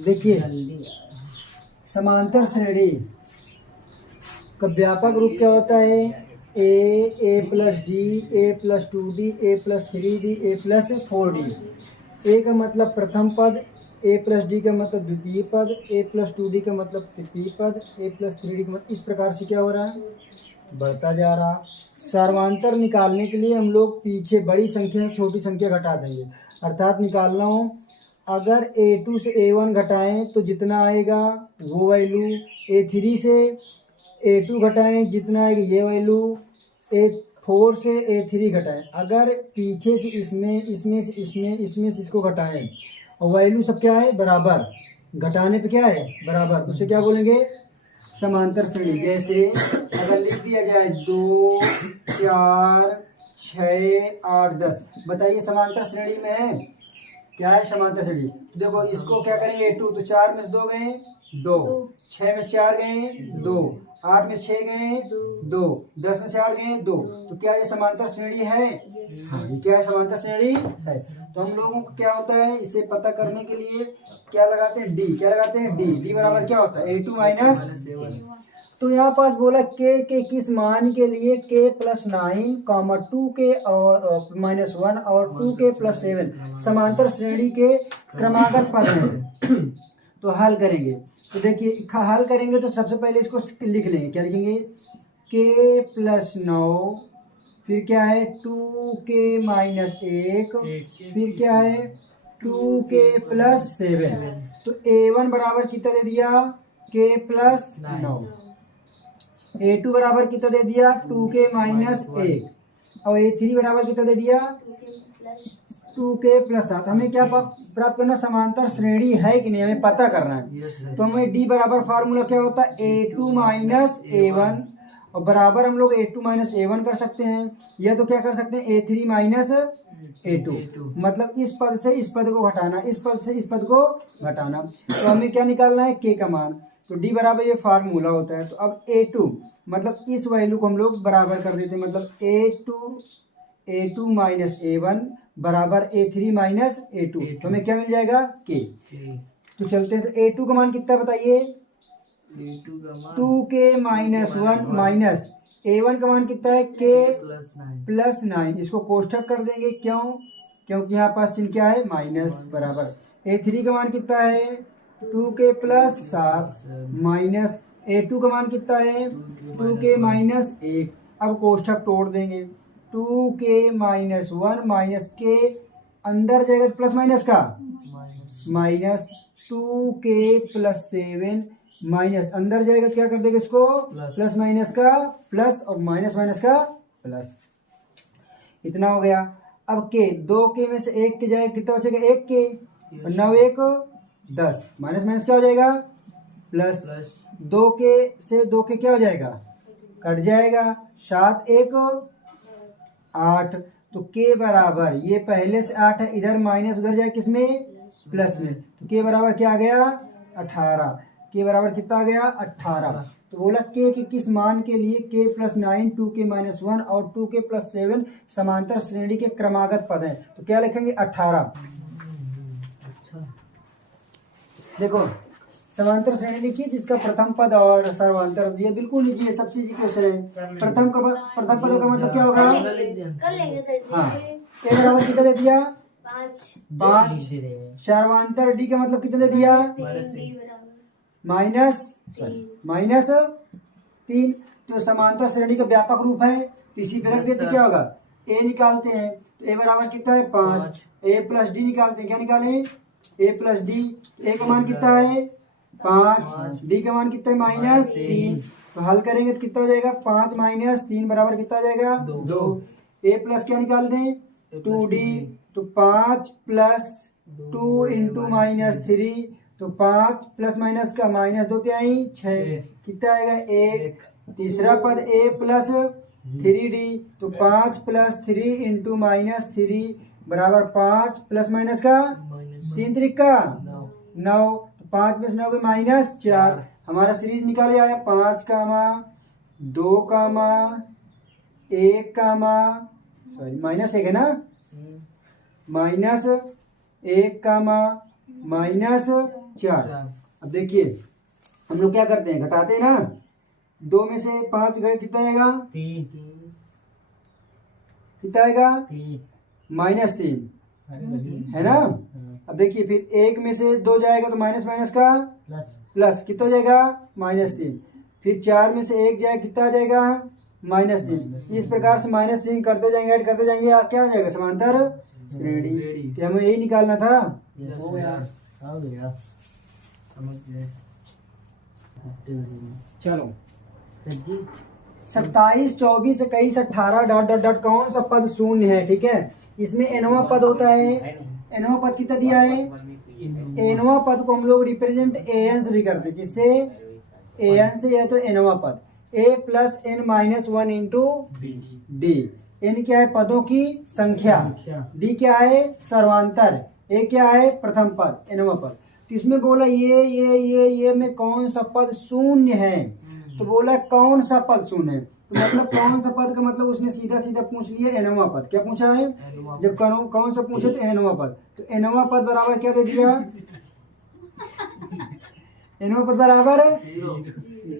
देखिए समांतर श्रेणी का व्यापक रूप क्या होता है? ए प्लस डी, ए प्लस 2d, ए प्लस 3d, ए प्लस 4d। ए का मतलब प्रथम पद, ए प्लस डी का मतलब द्वितीय पद, ए प्लस 2d का मतलब तृतीय पद, ए प्लस 3d का मतलब, इस प्रकार से क्या हो रहा है? बढ़ता जा रहा। सर्वांतर निकालने के लिए हम लोग पीछे बड़ी संख्या से छोटी संख्या घटा देंगे। अर्थात निकालना हो, अगर A2 से A1 घटाएं तो जितना आएगा वो वैल्यू, A3 से A2 घटाएं जितना आएगा ये वैल्यू, A4 से A3 घटाएं। अगर पीछे से इसमें से इसको घटाएं और वैल्यू सब क्या है? बराबर। घटाने पे क्या है? बराबर। तो उसे क्या बोलेंगे? समांतर श्रेणी। जैसे अगर लिख दिया जाए 2, 4, 6, 8, 10, बताइए समांतर श्रेणी में है क्या है? समांतर श्रेणी। तो देखो इसको क्या करेंगे? A2 तो 4 में से 2 गए 2, 6 में से 4 गए 2, 8 में 6 गए 2, 10 में से 8 गए 2। तो क्या ये समांतर श्रेणी है? हाँ, ये क्या है? समांतर श्रेणी है। तो हम लोगों को क्या होता है, इसे पता करने के लिए क्या लगाते हैं? डी। क्या लगाते हैं? डी। डी बराबर क्या होता है? A2 minus. तो यहाँ पास बोला के किस मान के लिए k प्लस 9, 2k और -1 और 2k प्लस 7 समांतर श्रेणी के क्रमागत पद हैं। तो हल करेंगे। तो देखिए हल करेंगे तो सबसे पहले इसको लिख लेंगे। क्या लिखेंगे? k प्लस 9, फिर क्या है? 2k माइनस 1, फिर क्या है? 2k plus 7। तो A1 बराबर कितना दे दिया? k plus 9। A2 बराबर कितना दे दिया? 2k minus 1। और A3 बराबर कितना दे दिया? 2k plus 7। हमें क्या प्राप्त करना? समांतर श्रेणी है कि नहीं, हमें पता करना है। तो हमें D बराबर फार्मूला क्या होता है? A2 minus A1। और बराबर हम लोग A2 माइनस A1 कर सकते हैं, या तो क्या कर सकते हैं? A3 minus A2। मतलब इस पद से इस पद को घटाना, इस पद से इस पद को घटाना। तो हमें क्या निकालना है? k का मान। तो D बराबर ये फार्मूला होता है। तो अब A2 मतलब इस वैल्यू को हम लोग बराबर कर देते हैं, मतलब A2 माइनस A1 बराबर A3 माइनस A2। तो हमें क्या मिल जाएगा? k। तो चलते हैं। तो A2 का मान कितना बताइए? 2k माइनस 1 माइनस A1 का मान कितना है? k plus 9। इसको कोष्ठक कर देंगे। क्यों? क्योंकि यहाँ पास चिन्ह क्या है? माइनस। बराबर A3 का मान कितना है? 2k प्लस 7 माइनस A2 का मान कितना है? 2k minus 1। अब कोष्ठक तोड़ देंगे। 2k माइनस 1 माइनस k अंदर जाएगा तो प्लस माइनस का माइनस, 2k प्लस 7 माइनस अंदर जाएगा तो क्या कर देगा इसको? प्लस माइनस का प्लस और माइनस माइनस का प्लस। इतना हो गया। अब k 2k में से 1 के जाएगा कितना बचेगा? 1k। 9 1 10 माइनस माइनस क्या हो जाएगा? प्लस। 2k से 2k क्या हो जाएगा? कट जाएगा। 7 1 8। तो k बराबर ये पहले से 8 है, इधर माइनस उधर जाए किसमें? प्लस में। तो k बराबर क्या आ गया? 18। k बराबर कितना आ गया? 18। तो बोला k के किस मान के लिए k प्लस 9, 2k माइनस 1 और 2k प्लस 7 समांतर श्रेणी के क्रमागत पद हैं। तो क्या लिखेंगे? 18। देखो समांतर श्रेणी लिखिए जिसका प्रथम पद और सर्वांतर दिया। बिल्कुल लीजिए, सबसे इजी क्वेश्चन है। प्रथम पद का मतलब क्या होगा? कर लेंगे सर जी। हाँ, a बराबर कितना दे दिया? 5। 5। सर्वांतर d का मतलब कितना दे दिया? माइनस 3। तो समांतर श्रेणी का व्यापक रूप है, तो इसी तरह से क्या होगा? a निकालते हैं। तो a बराबर कितना है? 5। a प्लस डी निकालते हैं। क्या निकालें? a plus D. a का मान कितना है? 5। d का मान कितना है? -3। तो हल करेंगे तो कितना हो जाएगा? 5 माइनस 3 बराबर कितना हो जाएगा? 2। a प्लस क्या निकाल दें? 2d। तो 5 प्लस 2 इंटू -3। तो 5 प्लस माइनस का माइनस 2 तिहाई 6 कितना आएगा? 1। तीसरा पद a प्लस 3d। तो 5 प्लस 3 इंटू -3 बराबर 5 प्लस माइनस का 3 त्रिका 9। 5 में से 9 -4। हमारा सीरीज निकाले आया 5 कामा 2 कामा 1 कामा -1 है ना, -1 कामा 4। अब देखिए हम लोग क्या करते हैं, घटाते हैं ना, 2 में से 5 गए, कितना आएगा, कितना आएगा, -3 है ना। अब देखिए फिर 1 में से 2 जाएगा तो माइनस माइनस का प्लस, कितना हो जाएगा, -3। फिर 4 में से 1 जाए, कितना आ जाएगा, -3। इस प्रकार से -3 करते जाएंगे, ऐड करते जाएंगे, क्या आ जाएगा, समांतर श्रेणी। तो हमें यही निकालना था। हो गया। चलो 27, 24, 21, 18 डॉट डॉट डॉट कौन सा पद शून्य है, ठीक है। इसमें एनवा पद होता है, एनवा पद कितना दिया है, एनवा पद को हम लोग रिप्रेजेंट एन से भी करते हैं, किससे, एन से, या तो एनवा पद a plus n minus 1 into d. N क्या है, पदों की संख्या, डी क्या है, सर्वांतर, ए क्या है, प्रथम पद, एनवा पद। तो इसमें बोला ये में कौन सा पद शून्य है, तो बोला कौन सा पद शून्य है, तो मतलब कौन सा पद का मतलब उसने सीधा सीधा पूछ लिया एनवा पद। क्या पूछा है, जब कौन सा पूछे तो एनवा पद, तो एनवा पद बराबर क्या दे दिया, एनवा पद बराबर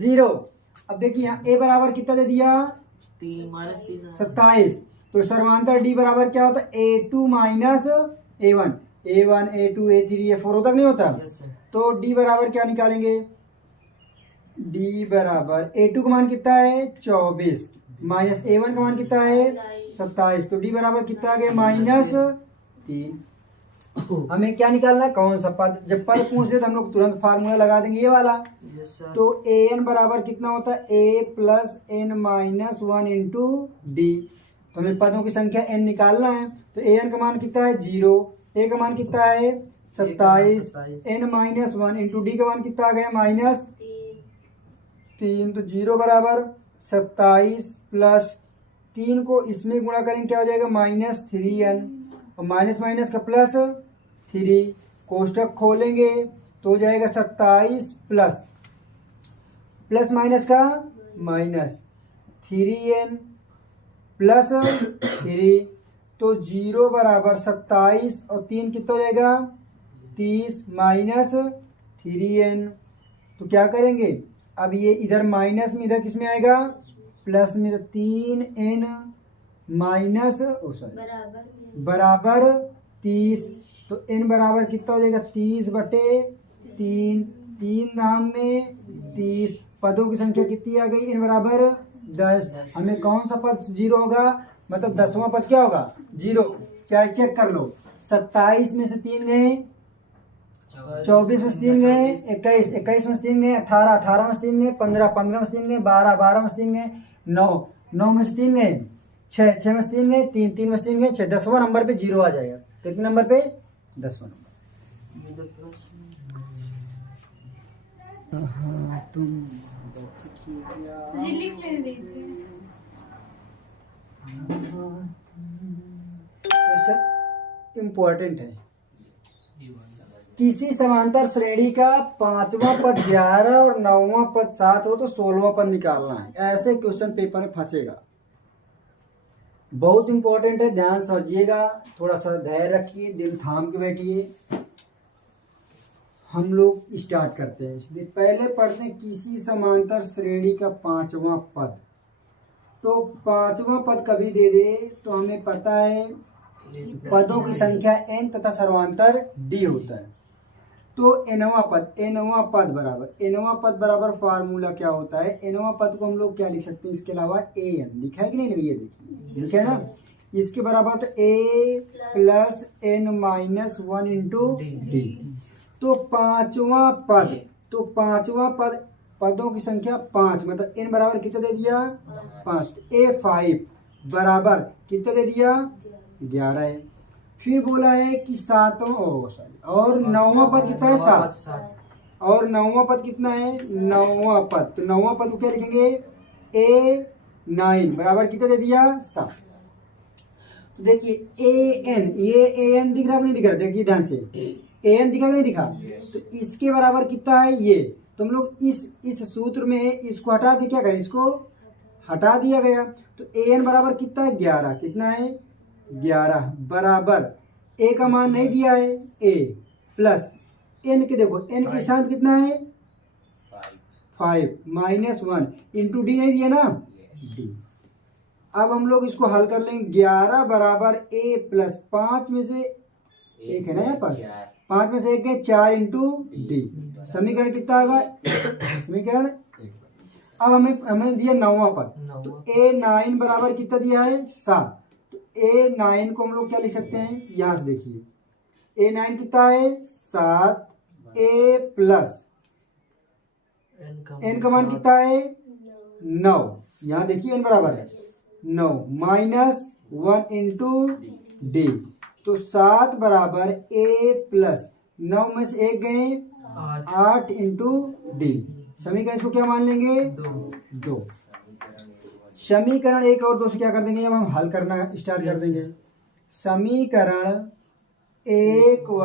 0। अब देखिए यहाँ ए बराबर कितना दे दिया, 27। तो सर्वांतर डी बराबर क्या होता है, A2 minus A1, A1 A2 A3 A4 तक नहीं होता। तो डी बराबर क्या निकालेंगे, डी बराबर A2 का मान कितना है, 24 माइनस A1 का मान कितना है, 27। तो डी बराबर कितना आ गया, -3। हमें क्या निकालना है, कौन सा पद। जब पद पूछ ले तो हम लोग तुरंत फार्मूला लगा देंगे ये वाला। तो ए एन बराबर कितना होता है, a plus n minus 1 into d. तो हमें पदों की संख्या n निकालना है। तो ए एन का मान कितना है, 0, ए का मान कितना है, 27, एन माइनस 1 इंटू डी का मान कितना आ गया, -3। तो 0 बराबर 27 प्लस 3 को इसमें गुणा करेंगे, क्या हो जाएगा, -3n, और माइनस माइनस का प्लस 3, कोष्टक खोलेंगे तो हो जाएगा 27 प्लस माइनस का माइनस 3n प्लस 3। तो 0 बराबर 27 और 3 कितना हो जाएगा, 30 माइनस 3n। तो क्या करेंगे, अब ये इधर माइनस में, इधर किस में आएगा, प्लस में। तो 3n माइनस बराबर 30। तो n बराबर कितना हो जाएगा, 30/3, 3 धाम में 30। पदों की संख्या कितनी आ गई, n बराबर 10। हमें कौन सा पद 0 होगा, मतलब 10वां पद क्या होगा, 0। चाहे चेक कर लो, 27 में से 3 गए, 24 में से 3 गए, 21 में से 3 गए, 18 में से 3 गए, 15 में से 3 गए, 12 में से 3 गए, 9 में से 3 गए, 6 में से 3 गए, 3 में से 3 गए, 6। 10वां नंबर पे 0 आ जाएगा। कितने नंबर पे, 10वां नंबर। तुम क्वेश्चन इंपॉर्टेंट है। किसी समांतर श्रेणी का 5वां पद 11 और 9वां पद 7 हो तो 16वां पद निकालना है। ऐसे क्वेश्चन पेपर में फंसेगा, बहुत इंपॉर्टेंट है, ध्यान समझिएगा, थोड़ा सा धैर्य रखिए, दिल थाम के बैठिए। हम लोग स्टार्ट करते हैं। इसलिए पहले पढ़ते हैं किसी समांतर श्रेणी का 5वां पद। तो 5वां पद कभी दे दे तो हमें पता है पदों की संख्या n तथा सर्वांतर d होता है। तो nवां पद बराबर फार्मूला क्या होता है, nवां पद को हम लोग क्या लिख सकते हैं, इसके अलावा an लिखा है कि नहीं, ये देखिए लिखा है ना, इसके बराबर तो a plus n minus 1 into d. तो पांचवा पद पदों की संख्या 5, मतलब n बराबर कितना दे दिया, 5। a5 बराबर कितना दे दिया, 11 है। फिर बोला है कि और 9वां पद कितना है, 7। और 9वां पद कितना है, 9वां पद। तो 9वां पद को क्या लिखेंगे, a9 बराबर कितना दे दिया, 7। तो देखिए an, ये an दिख रहा नहीं दिख रहा, देखिए ध्यान से, an दिखा नहीं दिखा। तो इसके बराबर कितना है ये, तो हम लोग इस सूत्र में इसको हटा दिया, क्या करें, इसको हटा दिया गया। तो an बराबर कितना है, 11। कितना है, 11 बराबर a का मान नहीं दिया है, a प्लस n के देखो n के स्थान कितना है 5 -1 इंटू डी नहीं दिया ना डी। अब हम लोग इसको हल कर लेंगे। 11 बराबर a प्लस 5 में से एक है ना यहाँ पास, 5 में से एक है 4 इंटू डी। समीकरण कितना होगा समीकरण। अब हमें दिया 9वां पद, तो a9 बराबर कितना दिया है 7। तो a9 को हम लोग क्या लिख सकते हैं, यहाँ से देखिए a9 कितना है 7, a प्लस n का मान कितना है 9। यहाँ देखिए n बराबर है 9 -1 इंटू डी। तो 7 बराबर a प्लस 9 में से एक गए 8 इंटू डी। समीकरण इसको क्या मान लेंगे 2। समीकरण 1 और 2 से क्या कर देंगे, जब हम हल करना स्टार्ट कर देंगे। समीकरण 1 व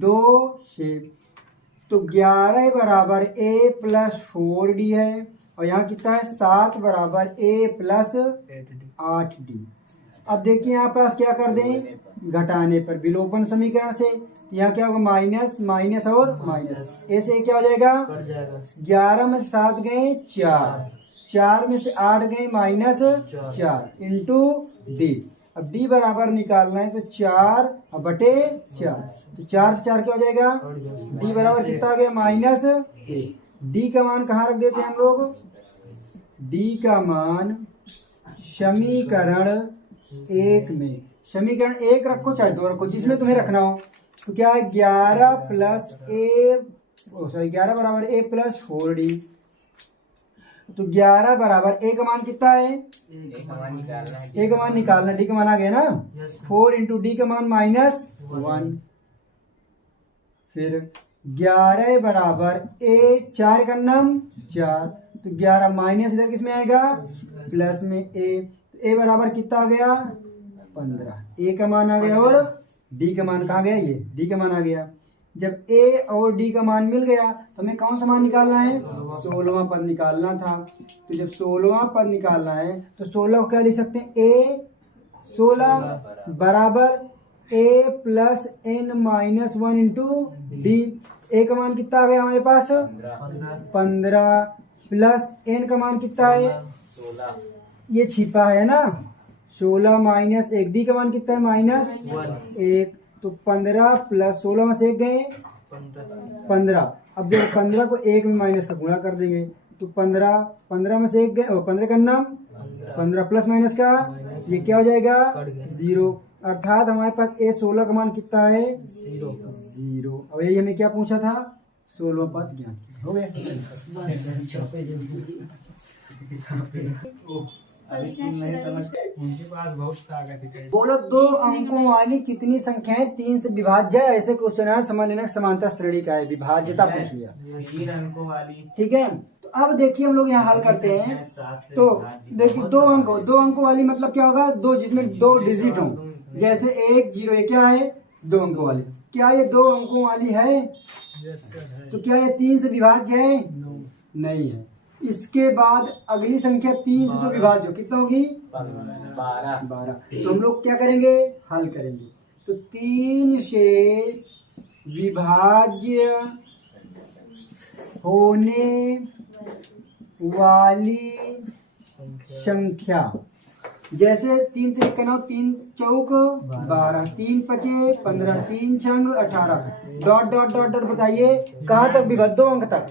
2 से तो 11 बराबर a प्लस 4d है, और यहाँ कितना है 7 बराबर a प्लस 8d। अब देखिए यहाँ पास क्या कर दें, घटाने पर विलोपन समीकरण से यहाँ क्या होगा माइनस माइनस और माइनस, ऐसे क्या हो जाएगा 11 में से 7 गए 4, 4 में से 8 गए -4 इंटू डी। अब डी बराबर निकालना है तो 4 बटे 4, तो 4 से 4 क्या हो जाएगा डी बराबर कितना आ गया -1। डी का मान कहाँ रख देते हैं हम लोग, डी का मान समीकरण 1 में। समीकरण 1 रखो चाहे 2 रखो, जिसमें तुम्हें रखना हो। तो क्या है 11 बराबर a प्लस 4d। तो 11 बराबर a का मान कितना है a का मान निकालना, d का मान आ गया ना 4 इंटू डी का मान -1। फिर 11 बराबर a 4 का नाम 4, तो 11 माइनस इधर किसमें आएगा प्लस में a बराबर कितना आ गया 15। a का मान आ गया और d का मान कहाँ गया, ये d का मान आ गया। जब a और d का मान मिल गया तो हमें कौन सा मान निकालना है 16वां पद निकालना था। तो जब 16वां पद निकालना है तो 16 को क्या लिख सकते हैं a 16 बराबर a plus n-1 into D. a का मान कितना आ गया हमारे पास 15 प्लस n का मान कितना है 16, ये छिपा है ना 16 माइनस 1, डी का मान कितना है -1। तो 15 प्लस 16 में से एक गए 15। अब देखो 15 को 1 में माइनस का गुणा कर देंगे, तो 15 में से एक गए 15 का नाम 15 प्लस माइनस का ये क्या हो जाएगा 0। अर्थात हमारे पास a 16 का मान कितना है 0। अब यही हमें क्या पूछा था 16वां पद ज्ञान हो गया। उनके पास बहुत ताकत है। बोलो 2 अंकों वाली कितनी संख्याएं 3 से विभाज्य है। ऐसे क्वेश्चन है, समझ लेना समांतर श्रेणी का है, विभाज्यता पूछ लिया 3 अंकों वाली। ठीक है, तो अब देखिए हम लोग यहाँ हल करते हैं। तो देखिए 2 अंकों वाली मतलब क्या होगा 2 जिसमें 2 डिजिट हो, जैसे 1 0 ये क्या है 2 अंकों वाली। क्या ये 2 अंकों वाली है, तो क्या ये 3 से विभाज्य है नहीं है। इसके बाद अगली संख्या 3 से जो विभाज्य हो कितना होगी 12। तो हम लोग क्या करेंगे हल करेंगे। तो 3 से विभाज्य होने वाली संख्या, जैसे 3 3 9 3 चौक 12, 3 पचे 15, 3 छंग 18, डॉट डॉट डॉट डॉट बताइए कहाँ तक विभाज्य 2 अंक तक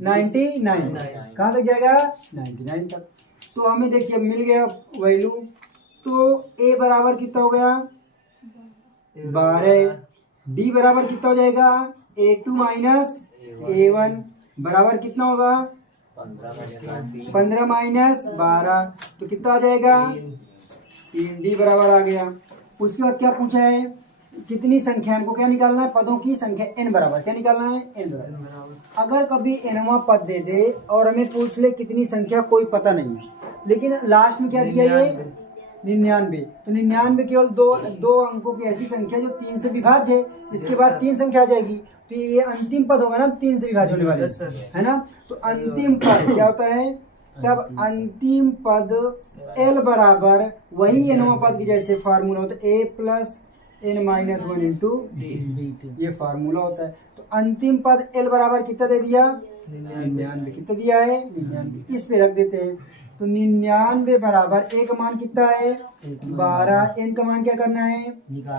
99, कहाँ तक जाएगा 99 तक। तो हमें देखिए मिल गया वैल्यू। तो a बराबर कितना हो गया 12, d बराबर कितना हो जाएगा a2 माइनस a1 बराबर कितना होगा 15 माइनस 12, तो कितना आ जाएगा 3, d बराबर आ गया। उसके बाद क्या पूछा है कितनी संख्या, हमको क्या निकालना है पदों की संख्या n बराबर, क्या निकालना है n बराबर। अगर कभी nवां पद दे दे और हमें पूछ ले कितनी संख्या, कोई पता नहीं है, लेकिन लास्ट में क्या दिया ये 99, तो 99 केवल दो अंकों की ऐसी संख्या जो 3 से विभाज्य है। इसके बाद 3 संख्या आ जाएगी, तो ये अंतिम पद होगा ना 3 से विभाज्य होने वाले, है ना। तो अंतिम पद क्या होता है, तब अंतिम पद l बराबर वही nवां पद की जैसे फार्मूला होता है a प्लस n-1 इंटू ये फार्मूला होता है। तो अंतिम पद l बराबर कितना दे दिया 99, कितना दिया है 99, इस पे रख देते हैं। तो 99 बराबर a का मान कितना है 12, n का मान क्या करना है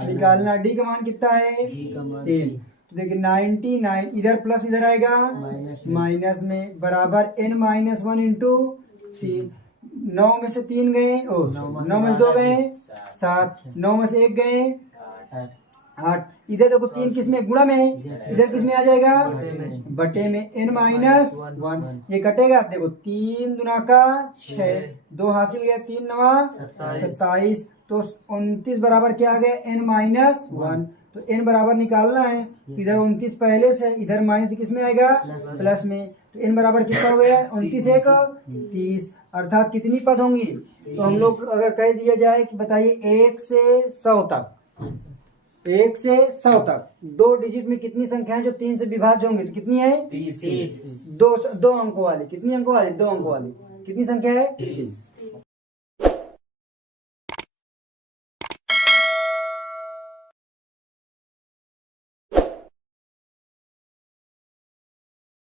निकालना, d का मान कितना है 3। तो देखिए 99 इधर प्लस इधर आएगा माइनस में बराबर n-1 इंटू 3। 9 में से 3 गए 9 में से 2 गए 7, 9 में से 1 गए 8। इधर देखो 3 किस में गुणा में है, इधर किस में आ जाएगा बटे में n-1, ये कटेगा। देखो 3 दुना का 6, 2 हासिल गया 3 नवा 27, तो 29 बराबर क्या आ गया n-1। तो n बराबर निकालना है, इधर 29 पहले से, इधर माइनस किस में आएगा प्लस में। तो n बराबर कितना हो गया 29 1 30, अर्थात कितनी पद होंगी। तो हम लोग अगर कह दिया जाए कि बताइए 1 से 100 तक, 1 से 100 तक 2 डिजिट में कितनी संख्या है जो 3 से विभाज्य होंगे, तो कितनी है 30। 2 अंकों वाली, कितनी अंकों वाली 2 अंकों वाली, कितनी संख्या है 30।